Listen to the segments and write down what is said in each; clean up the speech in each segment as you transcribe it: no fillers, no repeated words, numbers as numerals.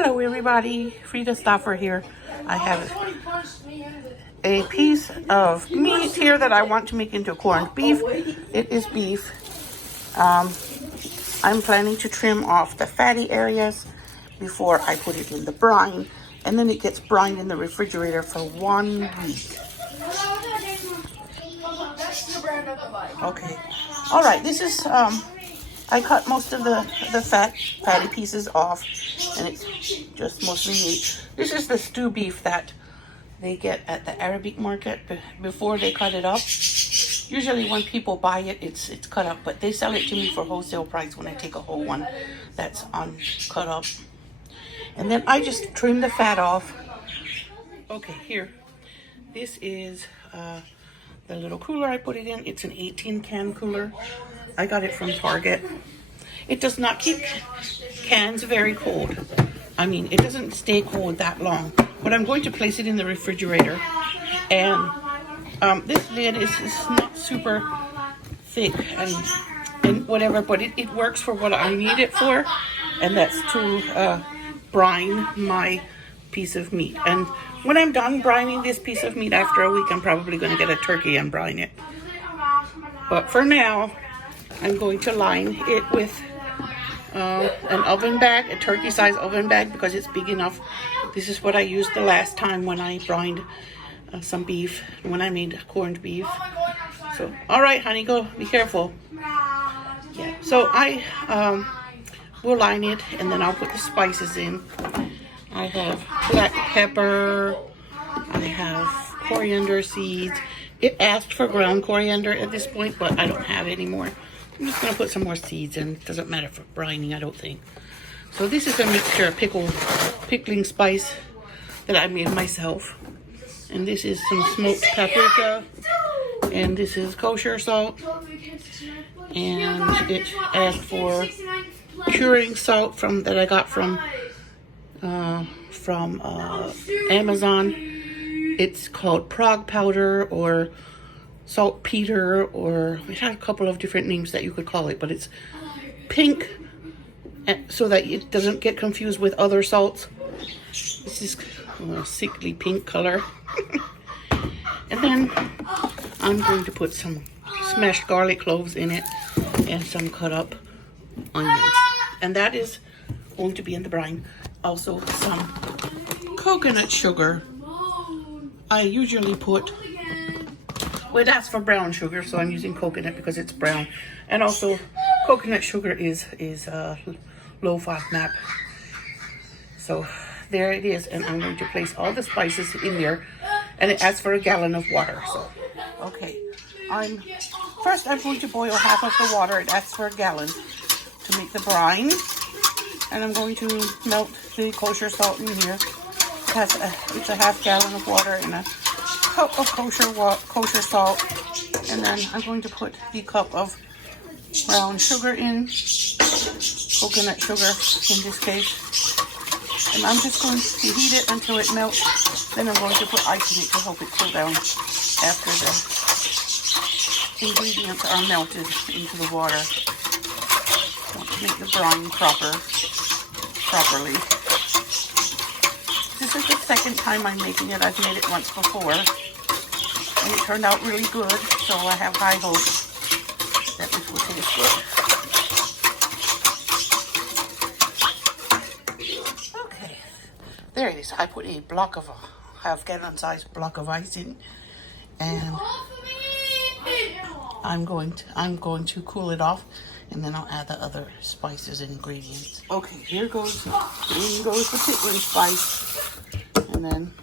Hello everybody, Frida Stauffer here. I have a piece of meat here that I want to make into corned beef. It is beef. I'm planning to trim off the fatty areas before I put it in the brine, and then it gets brined in the refrigerator for 1 week. Okay, all right, this is I cut most of the fatty pieces off, and it's just mostly meat. This is the stew beef that they get at the Arabic market before they cut it up. Usually when people buy it, it's cut up, but they sell it to me for wholesale price when I take a whole one that's uncut up. And then I just trim the fat off. Okay, here. This is the little cooler I put it in. It's an 18 can cooler. I got it from Target. It does not keep cans very cold. I mean, it doesn't stay cold that long. But I'm going to place it in the refrigerator. And this lid is not super thick and whatever, but it works for what I need it for. And that's to brine my piece of meat. And when I'm done brining this piece of meat after a week, I'm probably going to get a turkey and brine it. But for now, I'm going to line it with an oven bag, a turkey size oven bag, because it's big enough. This is what I used the last time when I brined some beef, when I made corned beef. So, all right, honey, go, be careful. Yeah, so I will line it, and then I'll put the spices in. I have black pepper, I have coriander seeds. It asked for ground coriander at this point, but I don't have any more. I'm just going to put some more seeds in. It doesn't matter for brining, I don't think. So this is a mixture of pickling spice that I made myself. And this is some smoked paprika. And this is kosher salt. And it asked for curing salt that I got from Amazon. It's called Prague powder or saltpeter, or it had a couple of different names that you could call it, but it's pink so that it doesn't get confused with other salts. This is a sickly pink color. And then I'm going to put some smashed garlic cloves in it and some cut up onions. And that is going to be in the brine. Also some coconut sugar. I usually put, well, that's for brown sugar, so I'm using coconut because it's brown. And also, coconut sugar is low FODMAP. So there it is, and I'm going to place all the spices in there, and it asks for a gallon of water. So, okay, first I'm going to boil half of the water. It asks for a gallon to make the brine, and I'm going to melt the kosher salt in here. It's a half gallon of water and a cup of kosher salt, and then I'm going to put the cup of brown sugar in, coconut sugar in this case, and I'm just going to heat it until it melts. Then I'm going to put ice in it to help it cool down after the ingredients are melted into the water. I want to make the brine properly. This is the second time I'm making it. I've made it once before, and it turned out really good, so I have high hopes that this will taste good. Okay, there it is. I put a half-gallon sized block of ice in, and I'm going to cool it off, and then I'll add the other spices and ingredients. Okay, in goes the pickling spice. And then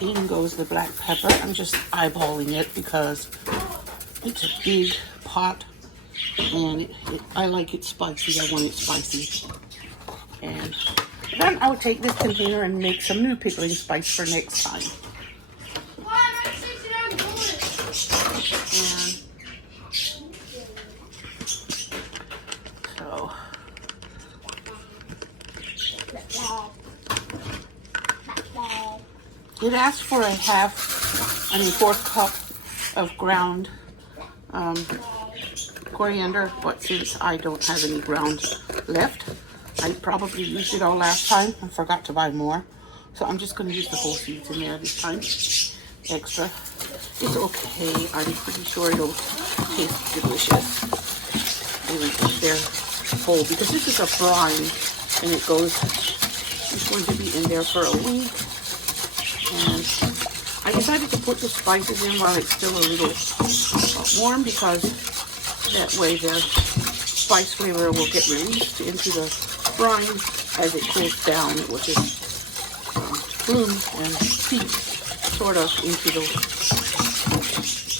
in goes the black pepper. I'm just eyeballing it because it's a big pot, and I like it spicy. I want it spicy. And then I'll take this container and make some new pickling spice for next time. It asks for a half fourth cup of ground coriander, but since I don't have any ground left, I probably used it all last time. I forgot to buy more. So I'm just going to use the whole seeds in there this time. Extra. It's okay. I'm pretty sure it'll taste delicious. They're full because this is a brine and it's going to be in there for a week. And I decided to put the spices in while it's still a little warm because that way the spice flavor will get released into the brine. As it cools down, it will just bloom and seep sort of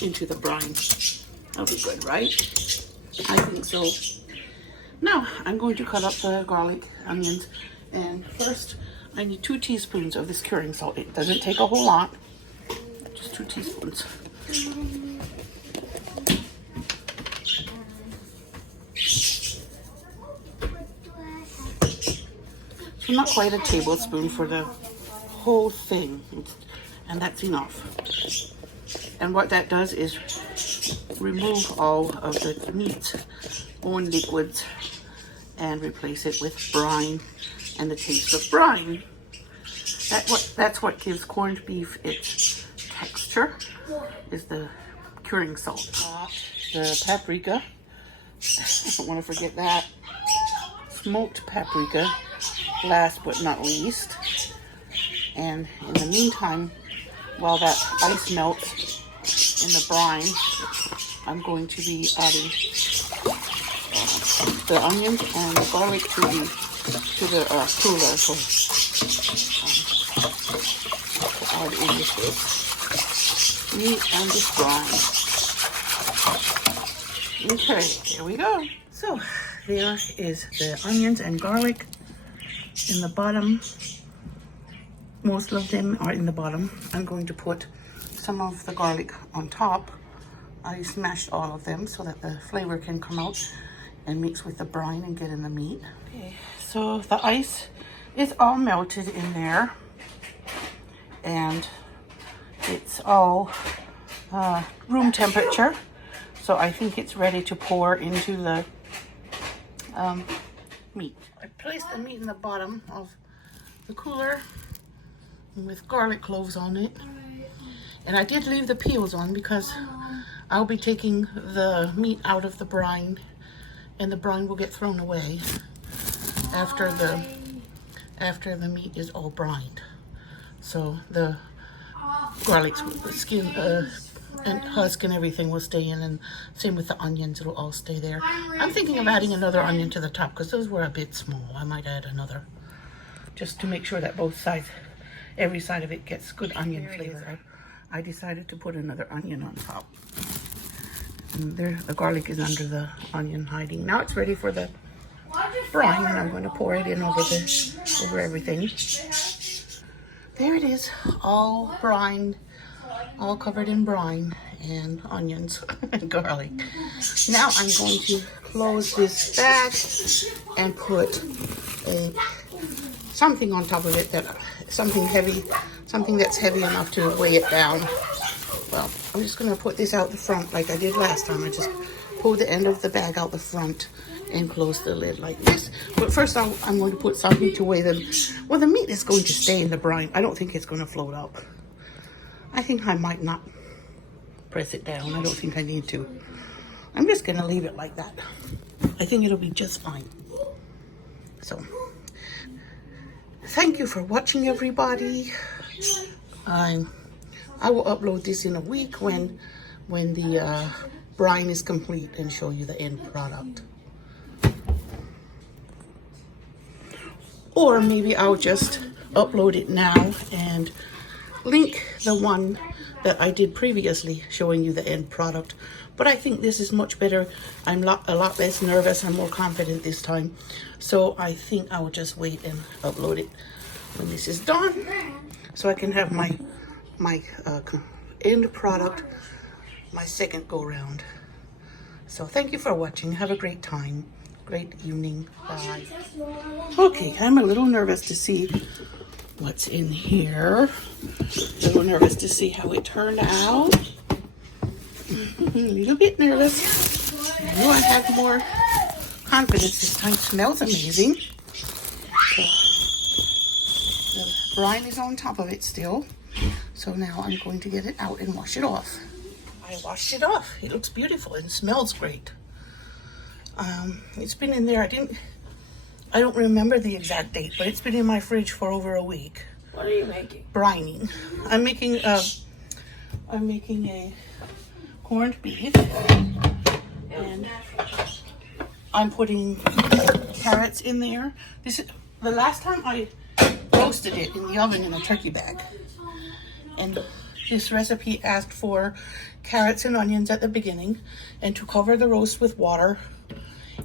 into the brine. That'll be good, right? I think so. Now I'm going to cut up the garlic, onions, and first I need 2 teaspoons of this curing salt. It doesn't take a whole lot, just 2 teaspoons. So not quite a tablespoon for the whole thing, and that's enough. And what that does is remove all of the meat's own liquids and replace it with brine and the taste of brine. That's what gives corned beef its texture, is the curing salt. The paprika, I don't want to forget that. Smoked paprika, last but not least. And in the meantime, while that ice melts in the brine, I'm going to be adding the onions and the garlic to the cooler. So add in this meat and this brine. Okay, here we go. So there is the onions and garlic in the bottom. Most of them are in the bottom. I'm going to put some of the garlic on top. I smashed all of them so that the flavor can come out and mix with the brine and get in the meat. Okay, so the ice is all melted in there and it's all room temperature. So I think it's ready to pour into the meat. I placed the meat in the bottom of the cooler with garlic cloves on it, and I did leave the peels on because I'll be taking the meat out of the brine and the brine will get thrown away after the meat is all brined. So the garlic skin and husk and everything will stay in, and same with the onions, it'll all stay there. I'm thinking of adding another onion to the top because those were a bit small. I might add another just to make sure that both sides, every side of it gets good onion flavor. I decided to put another onion on top. And there, the garlic is under the onion hiding. Now it's ready for the brine, and I'm going to pour it in over everything. There it is, all brine, all covered in brine and onions and garlic. Now I'm going to close this bag and put something on top of it, something heavy, something that's heavy enough to weigh it down. Well, I'm just going to put this out the front like I did last time. I just pulled the end of the bag out the front and close the lid like this. But first I'm going to put something to weigh them. Well, the meat is going to stay in the brine. I don't think it's going to float up. I think I might not press it down. I don't think I need to. I'm just going to leave it like that. I think it'll be just fine. So, thank you for watching, everybody. I will upload this in a week when the brine is complete and show you the end product. Or maybe I'll just upload it now and link the one that I did previously showing you the end product. But I think this is much better. I'm a lot less nervous. I'm more confident this time. So I think I will just wait and upload it when this is done, so I can have my end product, my second go round. So thank you for watching. Have a great time. Great evening. Bye. Okay, I'm a little nervous to see what's in here. A little nervous to see how it turned out. A little bit nervous. I know I have more confidence this time. It smells amazing. So, the brine is on top of it still. So now I'm going to get it out and wash it off. I washed it off. It looks beautiful and smells great. It's been in there. I don't remember the exact date, but it's been in my fridge for over a week. What are you making? Brining. I'm making a corned beef, and I'm putting carrots in there. This is the last time I roasted it in the oven in a turkey bag, and this recipe asked for carrots and onions at the beginning, and to cover the roast with water,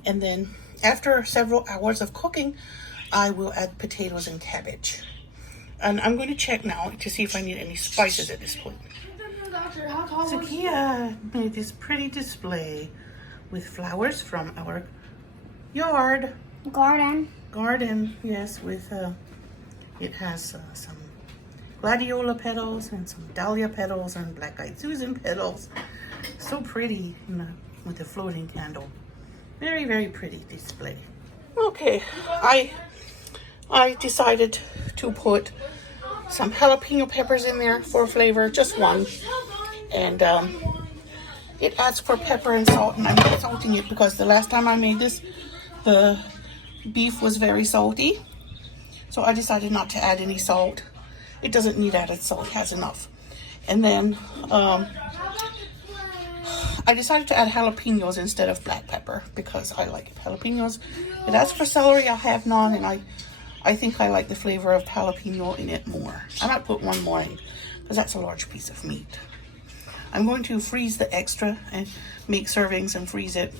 and then after several hours of cooking, I will add potatoes and cabbage. And I'm going to check now to see if I need any spices at this point. Zakia made this pretty display with flowers from our yard. Garden, yes, with, it has some gladiola petals and some dahlia petals and black-eyed Susan petals. So pretty, you know, with the floating candle. Very, very pretty display. Okay, I decided to put some jalapeno peppers in there for flavor, just one. And it adds for pepper and salt, and I'm not salting it because the last time I made this, the beef was very salty. So I decided not to add any salt. It doesn't need added salt, it has enough. And then I decided to add jalapenos instead of black pepper because I like jalapenos. It adds for celery, I have none, and I think I like the flavor of jalapeno in it more. I might put one more in because that's a large piece of meat. I'm going to freeze the extra and make servings and freeze it.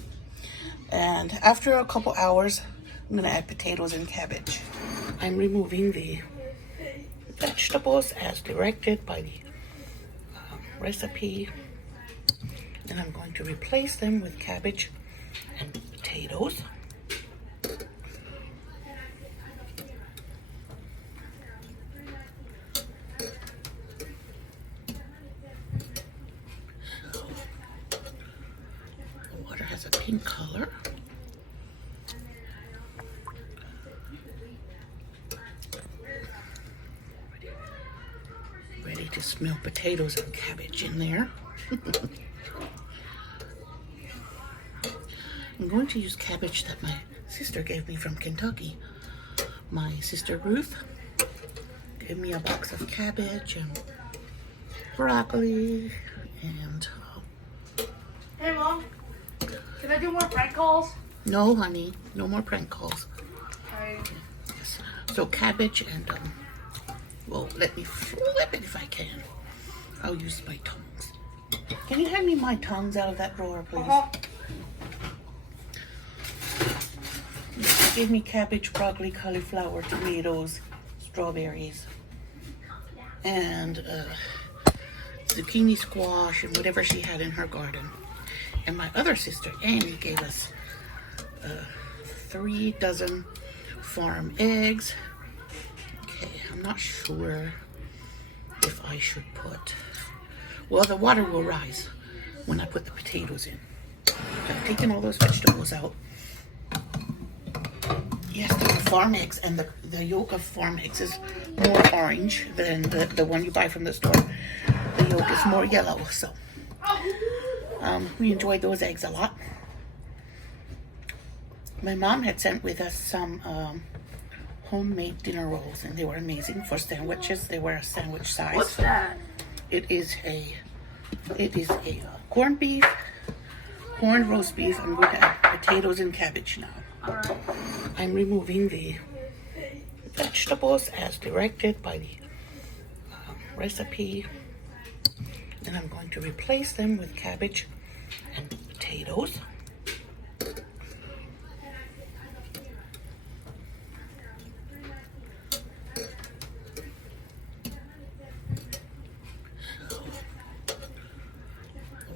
And after a couple hours, I'm going to add potatoes and cabbage. I'm removing the vegetables as directed by the recipe. And I'm going to replace them with cabbage and potatoes. The water has a pink color. Ready to smell potatoes and cabbage in there. I'm going to use cabbage that my sister gave me from Kentucky. My sister Ruth gave me a box of cabbage and broccoli and... Hey, Mom. Can I do more prank calls? No, honey. No more prank calls. Okay. Yes. So cabbage and, well, let me flip it if I can. I'll use my tongs. Can you hand me my tongs out of that drawer, please? Gave me cabbage, broccoli, cauliflower, tomatoes, strawberries, and zucchini squash, and whatever she had in her garden. And my other sister, Annie, gave us 3 dozen farm eggs. Okay, I'm not sure if I should put... Well, the water will rise when I put the potatoes in. So I've taken all those vegetables out. Yes, they're farm eggs, and the yolk of farm eggs is more orange than the one you buy from the store. The yolk is more yellow, so we enjoyed those eggs a lot. My mom had sent with us some homemade dinner rolls, and they were amazing for sandwiches. They were a sandwich size. What's that? It is a corned beef, corned roast beef. I'm going to add potatoes and cabbage now. All right. I'm removing the vegetables as directed by the recipe. Then I'm going to replace them with cabbage and potatoes. The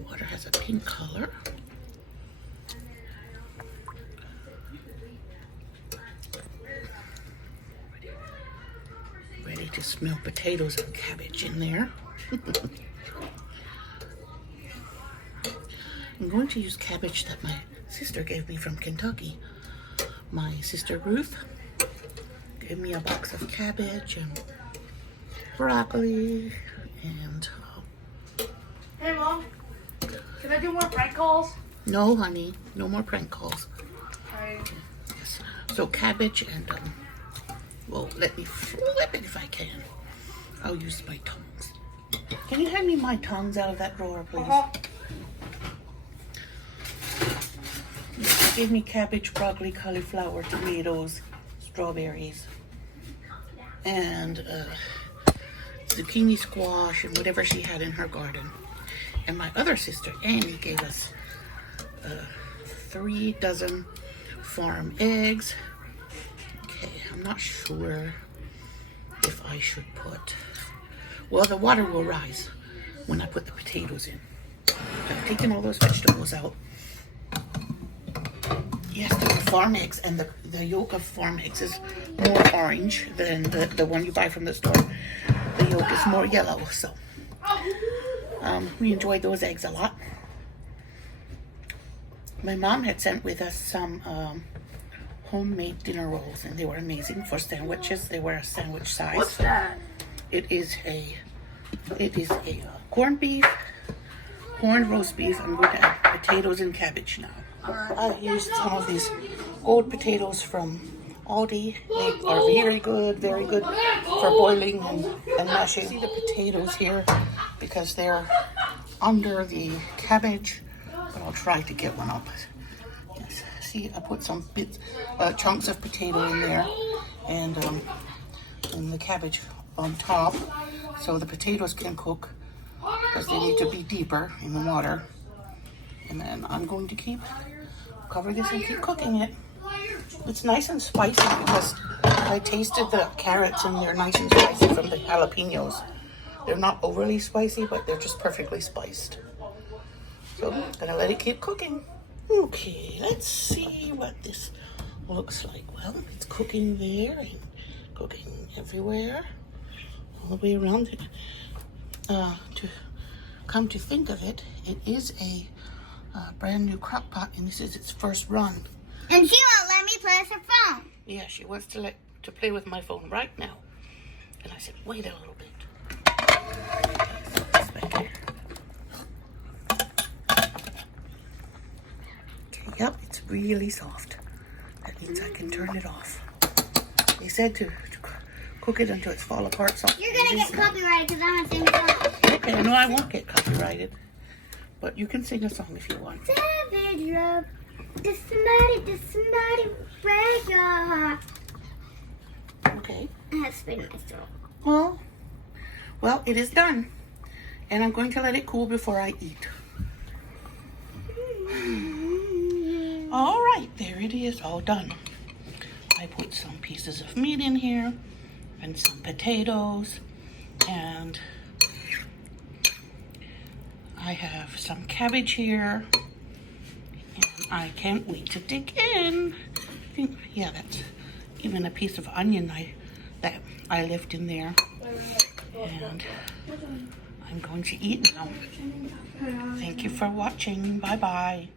water has a pink color. Ready to smell potatoes and cabbage in there. I'm going to use cabbage that my sister gave me from Kentucky. My sister Ruth gave me a box of cabbage and broccoli and... Hey, Mom. Can I do more prank calls? No, honey. No more prank calls. Alright. Yes. So cabbage and, well, let me flip it if I can. I'll use my tongs. Can you hand me my tongs out of that drawer, please? She gave me cabbage, broccoli, cauliflower, tomatoes, strawberries, and zucchini squash, and whatever she had in her garden. And my other sister, Annie, gave us 3 dozen farm eggs. Okay, I'm not sure if I should put... Well, the water will rise when I put the potatoes in. I've taken all those vegetables out. Yes, they're farm eggs, and the yolk of farm eggs is more orange than the one you buy from the store. The yolk is more yellow, so we enjoyed those eggs a lot. My mom had sent with us some homemade dinner rolls, and they were amazing for sandwiches. They were a sandwich size. What's that? It is a corned beef, corned roast beef. I'm going to add potatoes and cabbage now. I used some of these gold potatoes from Aldi. They are very good for boiling and mashing. See the potatoes here because they're under the cabbage, but I'll try to get one up. Yes. See, I put some chunks of potato in there and the cabbage on top, so the potatoes can cook because they need to be deeper in the water. And then I'm going to cover this and keep cooking it. It's nice and spicy because I tasted the carrots and they're nice and spicy from the jalapenos. They're not overly spicy, but they're just perfectly spiced. So I'm gonna let it keep cooking. Okay, let's see what this looks like. Well, it's cooking there and cooking everywhere, all the way around it. To come to think of it, it is a brand new crock pot, and this is its first run. And she won't let me play with her phone. Yeah, she wants to play with my phone right now. And I said, wait a little bit. Okay, yep, it's really soft. That means I can turn it off. They said to cook it until it's fall apart. So You're going to get copyrighted because I'm going to sing a song. Okay, no, I won't get copyrighted. But you can sing a song if you want. Savage love. Does somebody break your heart? Okay. That's pretty nice though. Well, it is done. And I'm going to let it cool before I eat. All right, there it is, all done. I put some pieces of meat in here and some potatoes, and I have some cabbage here, and I can't wait to dig in. I think, yeah, that's even a piece of onion that I left in there. And I'm going to eat now. Thank you for watching. Bye-bye.